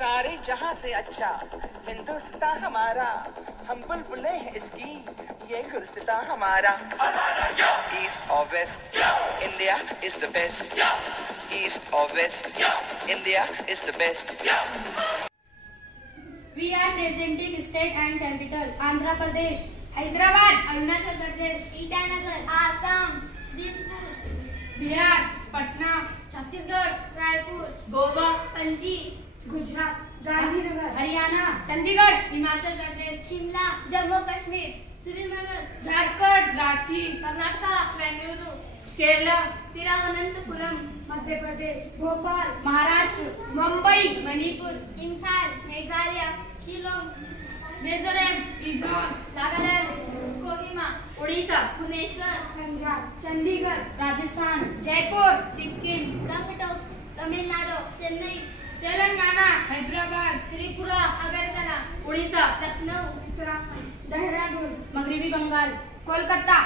सारे जहां से अच्छा हिंदुस्तान हमारा, हम बुलबुलें हैं इसकी, ये गुलसिता हमारा। ईस्ट और west, India is the best. East और west, India is the best. We are presenting state and capital. Andhra Pradesh, Hyderabad, Arunachal Pradesh, Itanagar, Assam, Dispur, Bihar, Patna, Chhattisgarh, Raipur, Goa, Panji, Gujarat, Gandhinagar, Haryana, Chandigarh, Himachal Pradesh, Shimla, Jammu Kashmir, Srinagar, Jharkhand, Ranchi, Karnataka, Bengaluru, Kerala, Thiruvananthapuram, Madhya Pradesh, Bhopal, Maharashtra, Mumbai, Manipur, Imphal, Meghalaya, Shillong, Mizoram, Isan, Nagaland, Kohima, Odisha, Bhubaneswar, Punjab, Chandigarh, Rajasthan, Jaipur, Sikkim, Gangtok, Tamil Nadu, Chennai, Telangana, Hyderabad, Tripura, Agartala, Odisha, Lucknow, Uttarakhand, Dehradun, Maghribi Bengal, Kolkata,